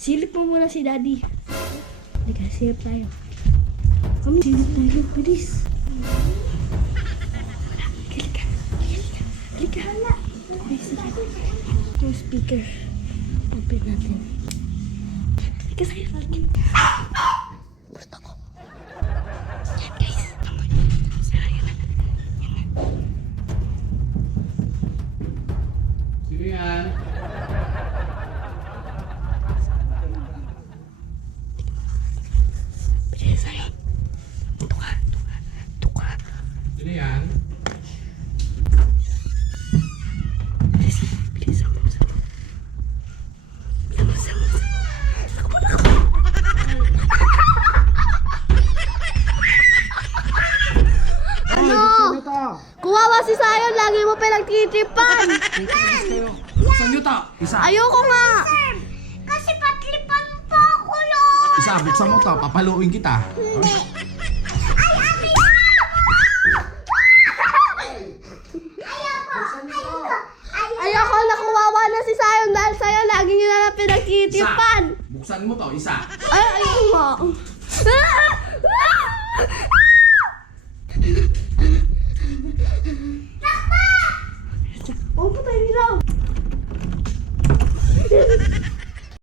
Silip mo muna si Daddy. Halika, silip tayo. Kami, silip tayo. Bilis. Halika. Halika. Ay, sige. Yung speaker. Open natin. Halika sa'yo. Gusto ko. Yan, guys. Tama. Yan na. Sino yan? Bilis sa'yo. Tuka. Sino yan? Bilis. Sama. Ano? Kuwawa si Sayon, lagi mo pinagtitipan. Buksan nyo to! Isa! Ayoko nga. Kasi patlipan pa ako yun! Isa, buksan mo to. Papaluin kita. Ayoko na, kuwawa na si Sayon dahil sa'yo lagi niyo na lang pinagtitipan. Buksan mo to. Isa! Ay, ayoko nga.